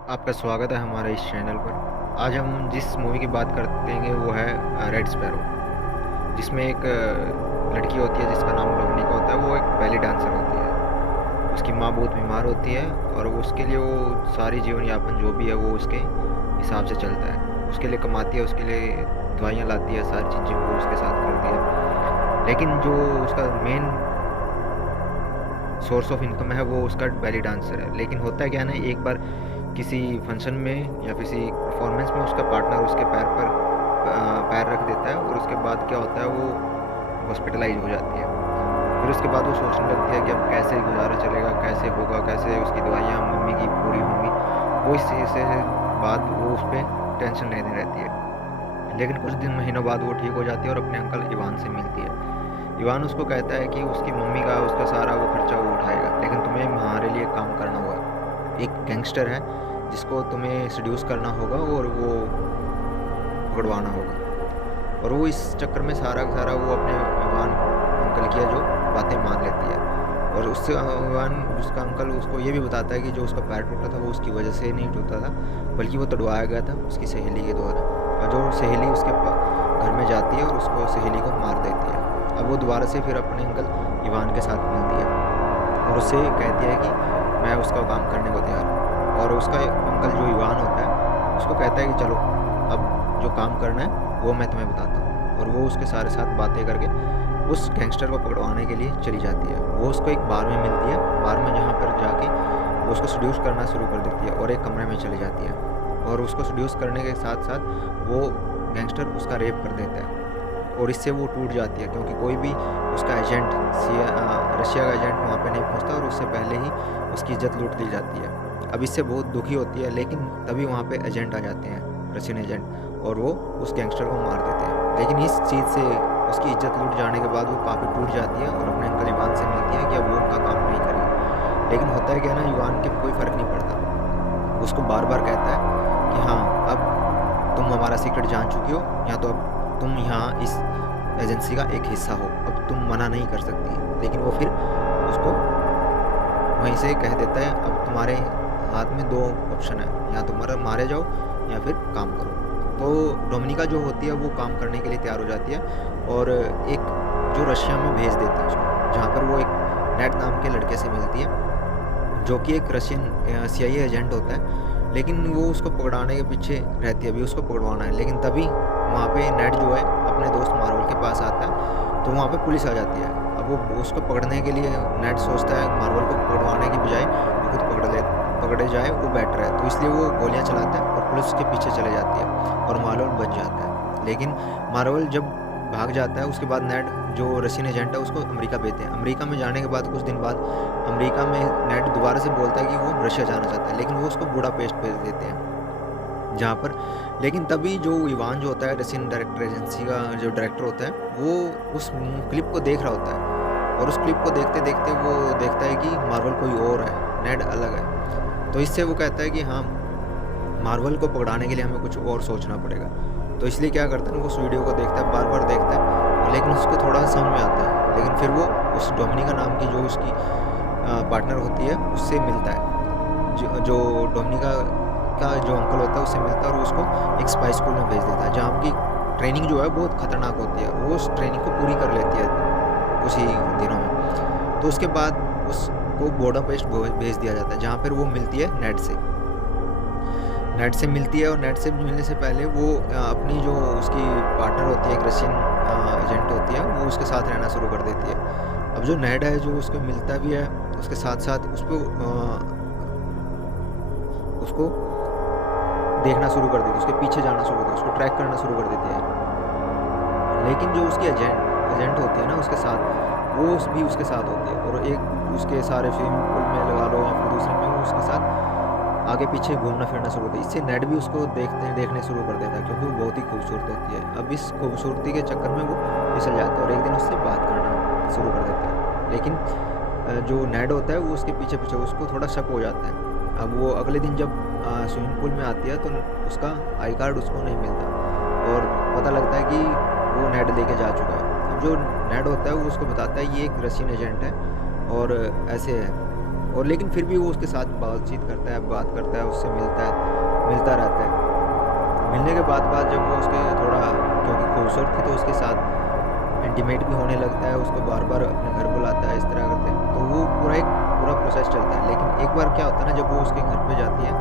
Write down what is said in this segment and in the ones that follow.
आपका स्वागत है हमारे इस चैनल पर। आज हम जिस मूवी की बात करेंगे वो है रेड स्पैरो, जिसमें एक लड़की होती है जिसका नाम डोमिनिका होता है। वो एक बैली डांसर होती है। उसकी माँ बहुत बीमार होती है और वो उसके लिए वो सारी जीवन यापन जो भी है वो उसके हिसाब से चलता है। उसके लिए कमाती है, उसके लिए दवाइयाँ लाती है, सारी चीज़ें वो उसके साथ करती है। लेकिन जो उसका मेन सोर्स ऑफ इनकम है वो उसका बैली डांसर है। लेकिन होता है क्या ना, एक बार किसी फंक्शन में या किसी परफॉर्मेंस में उसका पार्टनर उसके पैर पर पैर रख देता है और उसके बाद क्या होता है, वो हॉस्पिटलाइज हो जाती है। फिर उसके बाद वो सोचने लगती है कि अब कैसे गुजारा चलेगा, कैसे होगा, कैसे उसकी दवाइयाँ मम्मी की पूरी होंगी। वो इस चीज़ से बाद वो उस पर टेंशन नहीं रहती है। लेकिन कुछ दिन महीनों बाद वो ठीक हो जाती है और अपने अंकल इवान से मिलती है। इवान उसको कहता है कि उसकी मम्मी का उसका सारा वो खर्चा वो उठाएगा, लेकिन तुम्हें हमारे लिए काम करना होगा। एक गैंगस्टर है जिसको तुम्हें सेड्यूस करना होगा और वो पकड़वाना होगा। और वो इस चक्कर में सारा का सारा वो अपने इवान अंकल की जो बातें मान लेती है। और उससे इवान उसका अंकल उसको ये भी बताता है कि जो उसका पैर टूटा था वो उसकी वजह से नहीं टूटा था, बल्कि वो तड़वाया गया था उसकी सहेली के द्वारा। और जो सहेली उसके घर में जाती है और उसको सहेली को मार देती है। अब वो दोबारा से फिर अपने अंकल इवान के साथ मिलती है और उससे कहती है कि मैं उसका काम करने को तैयार हूँ। और उसका अंकल जो इवान होता है उसको कहता है कि चलो अब जो काम करना है वो मैं तुम्हें बताता हूँ। और वो उसके सारे साथ बातें करके उस गैंगस्टर को पकड़वाने के लिए चली जाती है। वो उसको एक बार में मिलती है, बार में जहाँ पर जाके वो उसको सेड्यूस करना शुरू कर देती है और एक कमरे में चली जाती है। और उसको सेड्यूस करने के साथ साथ वो गैंगस्टर उसका रेप कर देता है और इससे वो टूट जाती है, क्योंकि कोई भी उसका एजेंट रशिया का एजेंट वहाँ पे नहीं पहुँचता और उससे पहले ही उसकी इज्जत लूट ली जाती है। अब इससे बहुत दुखी होती है, लेकिन तभी वहाँ पे एजेंट आ जाते हैं, रशियन एजेंट, और वो उस गैंगस्टर को मार देते हैं। लेकिन इस चीज़ से उसकी इज्जत लूट जाने के बाद वो काफ़ी टूट जाती है और अपने अंकल इवान से मिलती है कि अब वो उनका काम नहीं करेगी। लेकिन होता है क्या ना, इवान के कोई फ़र्क नहीं पड़ता। उसको बार बार कहता है कि हाँ, अब तुम हमारा सीक्रेट जान चुकी हो, या तो अब तुम यहाँ इस एजेंसी का एक हिस्सा हो, अब तुम मना नहीं कर सकती। लेकिन वो फिर उसको वहीं से कह देता है अब तुम्हारे हाथ में 2 ऑप्शन है, या तो मारे जाओ या फिर काम करो। तो डोमिनिका जो होती है वो काम करने के लिए तैयार हो जाती है और एक जो रशिया में भेज देते हैं उसको, जहाँ पर वो एक नेड नाम के लड़के से मिलती है जो कि एक रशियन CIA एजेंट होता है। लेकिन वो उसको पकड़ाने के पीछे रहती है, अभी उसको पकड़वाना है। लेकिन तभी वहाँ पे नेड जो है अपने दोस्त मार्वल के पास आता है, तो वहाँ पे पुलिस आ जाती है। अब वो उसको पकड़ने के लिए नेड सोचता है मार्वल को पकड़वाने की बजाय वो खुद पकड़े जाए वो बेटर है, तो इसलिए वो गोलियाँ चलाता है और पुलिस के पीछे चले जाती है और मार्वल बच जाता है। लेकिन मार्वल जब भाग जाता है उसके बाद नेड जो रशियन एजेंट है उसको अमेरिका भेजते हैं। अमेरिका में जाने के बाद कुछ दिन बाद अमेरिका में नेड दोबारा से बोलता है कि वो रशिया जाना चाहता है, लेकिन वो उसको बुडापेस्ट भेज देते हैं जहाँ पर। लेकिन तभी जो इवान जो होता है रशियन डायरेक्टर एजेंसी का जो डायरेक्टर होता है, वो उस क्लिप को देख रहा होता है और उस क्लिप को देखते देखते वो देखता है कि मार्वल कोई और है, नेड अलग है। तो इससे वो कहता है कि हाँ, मार्वल को पकड़ाने के लिए हमें कुछ और सोचना पड़ेगा। तो इसलिए क्या करता है ना, वो उस वीडियो को देखता है, बार बार देखता है, लेकिन उसको थोड़ा समझ में आता है। लेकिन फिर वो उस डोमिनिका नाम की जो उसकी पार्टनर होती है उससे मिलता है, जो डोमिनिका का जो अंकल होता है उससे मिलता है और उसको एक स्पाई स्कूल में भेज देता है, जहाँ की ट्रेनिंग जो है बहुत खतरनाक होती है। वो उस ट्रेनिंग को पूरी कर लेती है उसी दिनों में। तो उसके बाद उसको बुडापेस्ट भेज दिया जाता है, जहाँ पर वो मिलती है नेड से। नेट से मिलती है और नेट से मिलने से पहले वो अपनी जो उसकी पार्टनर होती है, एक रशियन एजेंट होती है, वो उसके साथ रहना शुरू कर देती है। अब जो नेड है जो उसको मिलता भी है, उसके साथ साथ उसको देखना शुरू कर देती है, उसके पीछे जाना शुरू कर देती है, उसको ट्रैक करना शुरू कर देती है। लेकिन जो उसकी एजेंट होती है ना उसके साथ, वो भी उसके साथ होती है और एक उसके सारे स्विमिंग पूल में लगा लो या फिर दूसरे में वो उसके साथ आगे पीछे घूमना फिरना शुरू होता है। इससे नेड भी उसको देखने शुरू कर देता है, क्योंकि वो बहुत ही खूबसूरत होती है। अब इस खूबसूरती के चक्कर में वो फिसल जाता है और एक दिन उससे बात करना शुरू कर देता है। लेकिन जो नेड होता है वो उसके पीछे पीछे, उसको थोड़ा शक हो जाता है। अब वो अगले दिन जब स्विमिंग पूल में आती है तो उसका आई कार्ड उसको नहीं मिलता और पता लगता है कि वो नेड लेके जा चुका है। अब जो नेड होता है वो उसको बताता है ये एक रशियन एजेंट है और ऐसे है। और लेकिन फिर भी वो उसके साथ बातचीत करता है, बात करता है, उससे मिलता रहता है। मिलने के बाद जब वो उसके थोड़ा, क्योंकि खूबसूरत थी तो उसके साथ इंटीमेट भी होने लगता है, उसको बार-बार अपने घर बुलाता है, इस तरह करते हैं। तो वो पूरा प्रोसेस चलता है। लेकिन एक बार क्या होता है ना, जब वो उसके घर पे जाती है,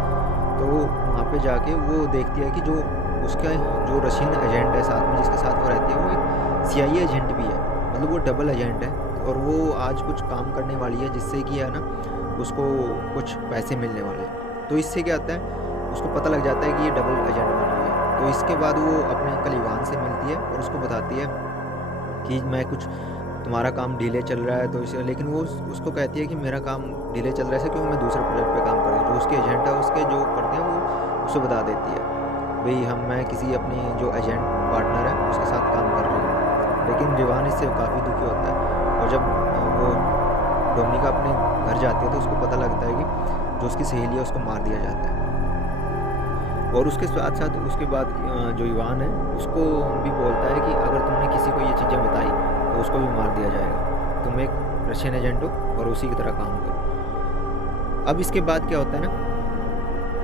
तो वहाँ पे जाके वो देखती है कि जो उसका जो रशियन एजेंट है साथ में, जिसके साथ वो रहती है, वो एक सीआईए एजेंट भी है। मतलब वो डबल एजेंट है और वो आज कुछ काम करने वाली है, जिससे कि है ना, उसको कुछ पैसे मिलने वाले हैं। तो इससे क्या होता है, उसको पता लग जाता है कि ये डबल एजेंट बनी हुई है। तो इसके बाद वो अपने अंकल इवान से मिलती है और उसको बताती है कि मैं कुछ, तुम्हारा काम डिले चल रहा है, तो इसे, लेकिन वो उसको कहती है कि मेरा काम डिले चल रहा है, क्योंकि मैं दूसरे प्रोजेक्ट पे काम कर रही हूँ। जो उसके एजेंट है, उसके जो करते हैं, वो उसको बता देती है, भई मैं किसी अपनी जो एजेंट पार्टनर है, उसके साथ काम कर रही हूँ। लेकिन रिवान इससे काफ़ी दुखी होता है और जब वो डोमिनिका अपने घर जाती है, तो उसको पता लगता है कि जो उसकी सहेली है, उसको मार दिया जाता है। और उसके साथ-साथ उसके बाद जो इवान है, उसको भी बोलता है कि अगर तुमने किसी को ये चीज़ें बताई, तो उसको भी मार दिया जाएगा। तुम एक रशियन एजेंट हो और उसी की तरह काम करो। अब इसके बाद क्या होता है ना,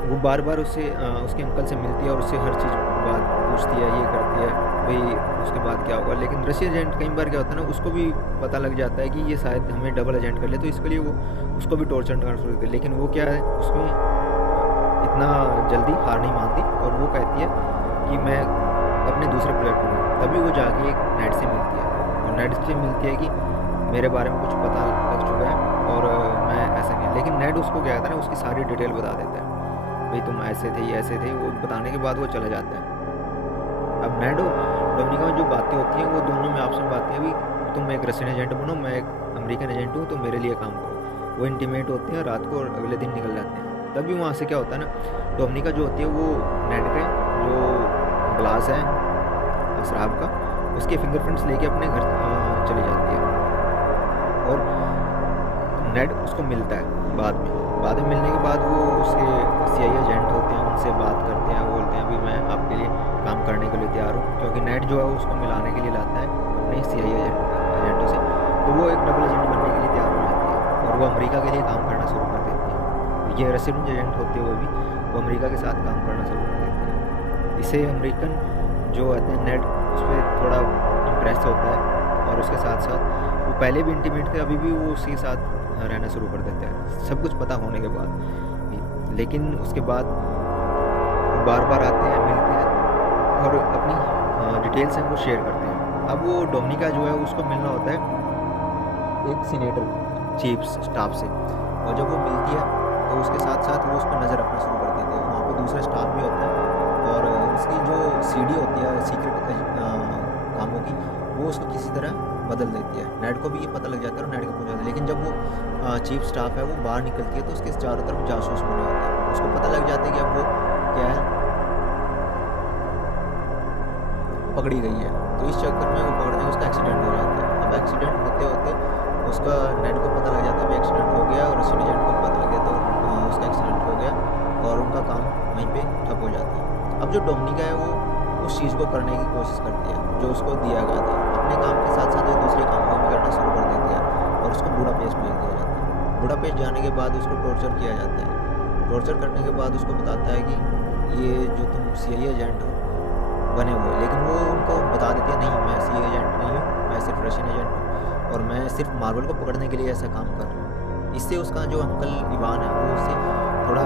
वो बार-बार उससे उसके अंकल से मिलती है और उससे हर चीज़ बात पूछती है, ये करती है, भई उसके बाद क्या होगा। लेकिन रशियन एजेंट कई बार क्या होता है ना, उसको भी पता लग जाता है कि ये शायद हमें डबल एजेंट कर ले, तो इसके लिए वो उसको भी टॉर्चर करना शुरू कर। लेकिन वो क्या है, उसमें इतना जल्दी हार नहीं मानती और वो कहती है कि मैं अपने दूसरे प्रोजेक्ट में हूँ। तभी वो जाके एक नेड से मिलती है और नेड से मिलती है कि मेरे बारे में कुछ पता लग चुका है और मैं ऐसा नहीं। लेकिन नेड उसको क्या कहता है ना, उसकी सारी डिटेल बता देता है, भाई तुम ऐसे थे, ये ऐसे थे। वो बताने के बाद वो चला जाता है। अब नेड और डोमिनिका में जो बातें होती हैं, वो दोनों में आपस में बातें हैं, भी तुम एक रशियन एजेंट बनो, मैं एक अमेरिकन एजेंट हूँ, तो मेरे लिए काम करो। वो इंटीमेट होते हैं रात को और अगले दिन निकल जाते हैं। तभी वहाँ से क्या होता है ना, डोमिनिका जो होती है, वो नेड के जो ग्लास है शराब का, उसके फिंगरप्रिंट्स लेके अपने घर चली जाती है और नेड उसको मिलता है बाद में। मिलने के बाद वो उसके सीआईए एजेंट होते हैं, उनसे बात करते हैं, बोलते हैं भी मैं आपके लिए काम करने के लिए तैयार हूँ, क्योंकि नेड जो है उसको मिलाने के लिए लाता है अपने सीआईए एजेंटों से। तो वो एक डबल एजेंट बनने के लिए तैयार हो जाती है और वो अमेरिका के लिए काम करना शुरू कर देती है। ये रशियन एजेंट होते हुए भी वो अमेरिका के साथ काम करना शुरू कर देती है। इसे अमेरिकन जो होते हैं नेड, उस पर थोड़ा इम्प्रेस होता है और उसके साथ साथ वो पहले भी इंटीमेट थे, अभी भी वो उसके साथ रहना शुरू कर देते हैं, सब कुछ पता होने के बाद भी। लेकिन उसके बाद वो बार-बार आते हैं, मिलते हैं और अपनी डिटेल्स हैं वो शेयर करते हैं। अब वो डोमिनिका जो है, उसको मिलना होता है एक सीनेटर चीफ स्टाफ से, और जब वो मिलती है तो उसके साथ-साथ वो उस पर नज़र रखना शुरू कर देते हैं। वहाँ पे दूसरा स्टाफ भी होता है और उसकी जो सीडी होती है सीक्रेट कामों की, वो उसको किसी तरह बदल देती है। नेड को भी ये पता लग जाता है और नेड को पहुँच जाता है। लेकिन जब वो चीफ स्टाफ है वो बाहर निकलती है, तो उसके चारों तरफ जासूस बने होते हैं। उसको पता लग जाता है कि अब वो क्या है, पकड़ी गई है। तो इस चक्कर में वो पकड़ने में उसका एक्सीडेंट हो जाता है। अब एक्सीडेंट होते-होते उसका नेड को पता लग जाता है कि एक्सीडेंट हो गया और रशियन एजेंट को पता लग गया, तो उसका एक्सीडेंट हो गया और उनका काम वहीं पे ठप हो जाता है। अब जो डोमिनिका है वो उस चीज़ को करने की कोशिश करती है जो उसको दिया गया था। अपने काम के साथ-साथ वो दूसरे काम को भी करना शुरू कर देती है और उसको बुडापेस्ट भेज दिया जाता है। बुडापेस्ट जाने के बाद उसको टॉर्चर किया जाता है। टॉर्चर करने के बाद उसको बताता है कि ये जो तुम सीआईए एजेंट हो बने हुए, लेकिन वो उनको बता देती है, नहीं मैं सीआईए एजेंट नहीं हूँ, मैं सिर्फ रशियन एजेंट हूँ और मैं सिर्फ मार्वल को पकड़ने के लिए ऐसा काम कर रहा हूँ। इससे उसका जो अंकल इवान है वो उससे थोड़ा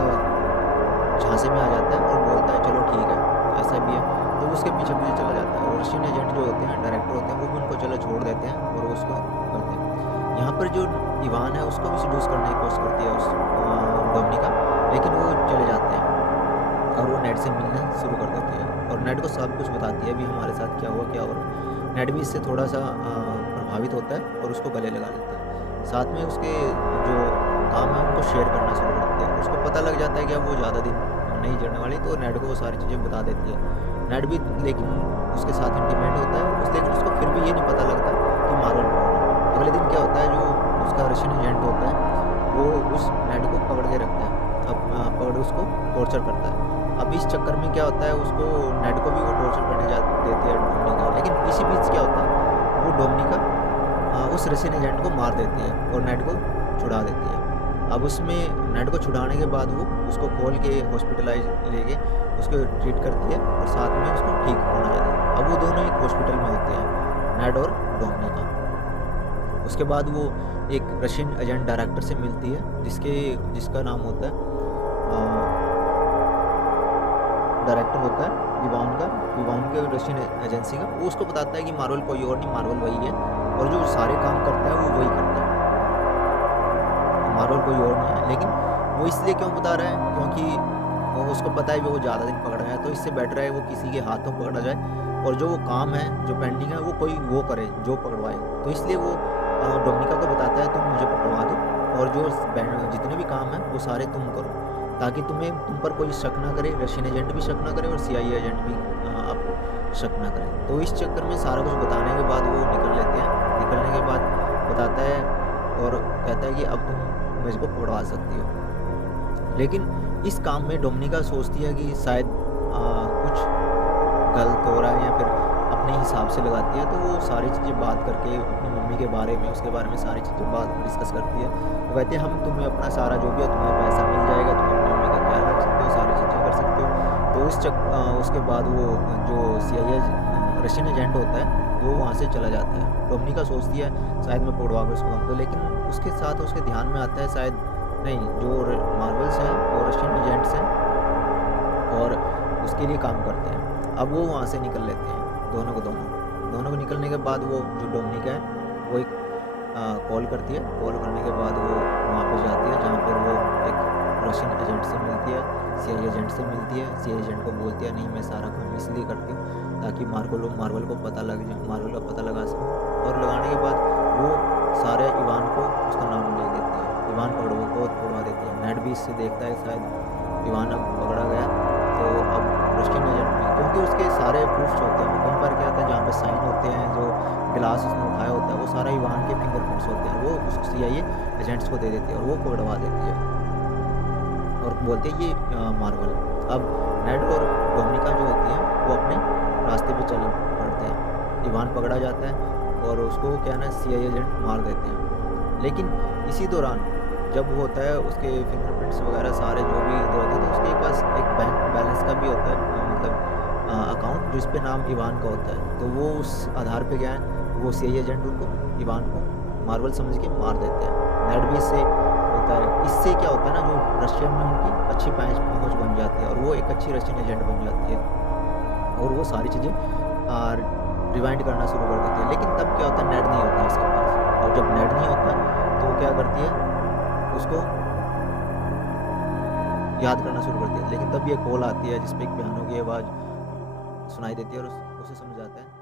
झांसे में आ जाता है और बोलता है चलो ठीक है, ऐसा भी है। तो उसके पीछे चला जाता है और रशियन एजेंट जो होते हैं, डायरेक्टर होते हैं, वो भी उनको चलो छोड़ देते हैं और उसको करते हैं। यहाँ पर जो इवान है उसको भी सीड्यूस करने की कोशिश करती है उस डोमिनिका, लेकिन वो चले जाते हैं और वो नेड से मिलना शुरू कर देती है और नेड को सब कुछ बताती है भी हमारे साथ क्या हुआ, क्या हो रहा। नेड भी इससे थोड़ा सा प्रभावित होता है और उसको गले लगा लेता है। साथ में उसके जो काम है उनको शेयर करना शुरू कर देते हैं। उसको पता लग जाता है कि अब वो ज़्यादा दिन नहीं जड़ने वाली, तो नेड को वो सारी चीज़ें बता देती है। नेड भी लेकिन उसके साथ इंटीमेट होता है, लेकिन उसको फिर भी ये नहीं पता लगता कि मार्वल कौन है। अगले दिन क्या होता है, जो उसका रशियन एजेंट होता है वो उस नेड को पकड़ के रखता है, अब पकड़ उसको टॉर्चर करता है। अब इस चक्कर में क्या होता है, उसको नेड को भी वो टॉर्चर करने देती है डोमिनिका। लेकिन इसी बीच क्या होता है, वो डोमिनिका उस रशियन एजेंट को मार देती है और नेड को छुड़ा देती है। अब उसमें नेड को छुड़ाने के बाद वो उसको खोल के हॉस्पिटलाइज लेके उसको ट्रीट करती है और साथ में उसको ठीक होना जाता है। अब वो दोनों एक हॉस्पिटल में होते हैं, नेड और डोमिनिका। उसके बाद वो एक रशियन एजेंट डायरेक्टर से मिलती है जिसका नाम होता है डायरेक्टर होता है इवान का रशियन एजेंसी का। वो उसको बताता है कि मार्वल कोई और नहीं, मार्वल वही है और जो सारे काम करता है वो वही करता है, मार्वल कोई और नहीं है। लेकिन वो इसलिए क्यों बता रहा है, क्योंकि उसको पता है कि वो ज़्यादा दिन पकड़ा है, तो इससे बेटर है वो किसी के हाथों पकड़ा जाए और जो वो काम है जो पेंडिंग है वो कोई वो करे जो पकड़वाए। तो इसलिए वो डोमिनिका को बताता है तुम मुझे पकड़वा दो और जो जितने भी काम हैं वो सारे तुम करो, ताकि तुम पर कोई शक ना करे, रशियन एजेंट भी शक ना करे और CIA एजेंट भी आपको शक ना करे। तो इस चक्कर में सारा कुछ बताने के बाद वो निकल लेते हैं। निकलने के बाद बताता है और कहता है कि अब तुम मुझको पकड़वा सकती हो। लेकिन इस काम में डोमिनिका सोचती है कि शायद कुछ गलत हो रहा है या फिर अपने हिसाब से लगाती है। तो वो सारी चीज़ें बात करके अपनी मम्मी के बारे में, उसके बारे में सारी चीज़ें बात डिस्कस करती है। वो कहते हैं हम तुम्हें अपना सारा जो भी है तुम्हें पैसा मिल जाएगा, तुम अपनी मम्मी का ख्याल रख सकते हो, सारी चीज़ें कर सकते हो। तो उसके बाद वो जो CIA रशियन एजेंट होता है वो वहाँ से चला जाता है। डोमिनिका सोचती है शायद मैं पकड़वा कर उसको तो, लेकिन उसके साथ उसके ध्यान में आता है शायद नहीं, जो मार्वल्स हैं वो रशियन एजेंट्स हैं और उसके लिए काम करते हैं। अब वो वहाँ से निकल लेते हैं दोनों को निकलने के बाद वो जो डोमिनिका है वो एक कॉल करती है। कॉल करने के बाद वो वहाँ पे जाती है जहाँ पर वो एक रशियन एजेंट से मिलती है, CIA एजेंट से मिलती है। CIA एजेंट को बोलती है नहीं मैं सारा काम इसलिए करती हूँ ताकि मार्वल को पता लग जाए, मार्वल का पता लगा सकूँ। और लगाने के बाद वो सारे इवान को उसका नाम ले देती है, इवान पकड़वा देती है। नेड भी इससे देखता है शायद इवान अब पकड़ा गया तो अब रशियन एजेंट में, क्योंकि उसके सारे प्रूफ्स होते हैं, कई बार क्या होता है जहाँ पे साइन होते हैं, जो गिलास उसने उठाया होता है वो सारा इवान के फिंगरप्रिंट्स होते हैं, वो उस CIA एजेंट्स को दे देती है और वो पकड़वा देती है और बोलते हैं ये मार्वल। अब नेड और डोमिनिका जो होती हैं वो अपने रास्ते पे चल पड़ते हैं। इवान पकड़ा जाता है और उसको क्या ना CIA एजेंट मार देते हैं। लेकिन इसी दौरान जब वो होता है उसके फिंगरप्रिंट्स वगैरह सारे जो भी इधर होते हैं तो उसके पास एक बैंक बैलेंस का भी होता है, मतलब अकाउंट जिस पे नाम इवान का होता है। तो वो उस आधार पे क्या है वो CIA एजेंट उनको इवान को मार्वल समझ के मार देते हैं। नेड भी इससे होता है, इससे क्या होता है ना जो रशिया में उनकी अच्छी पहुँच बन जाती है और वो एक अच्छी रशियन एजेंट बन जाती है और वो सारी चीज़ें रिवाइंड करना शुरू कर देती है। लेकिन तब क्या होता है नेड नहीं होता उसके पास, और जब नेड नहीं होता तो वो क्या करती है उसको याद करना शुरू करती है। लेकिन तब ये कॉल आती है जिसपे एक पियानो की आवाज़ सुनाई देती है और उसे समझ आता है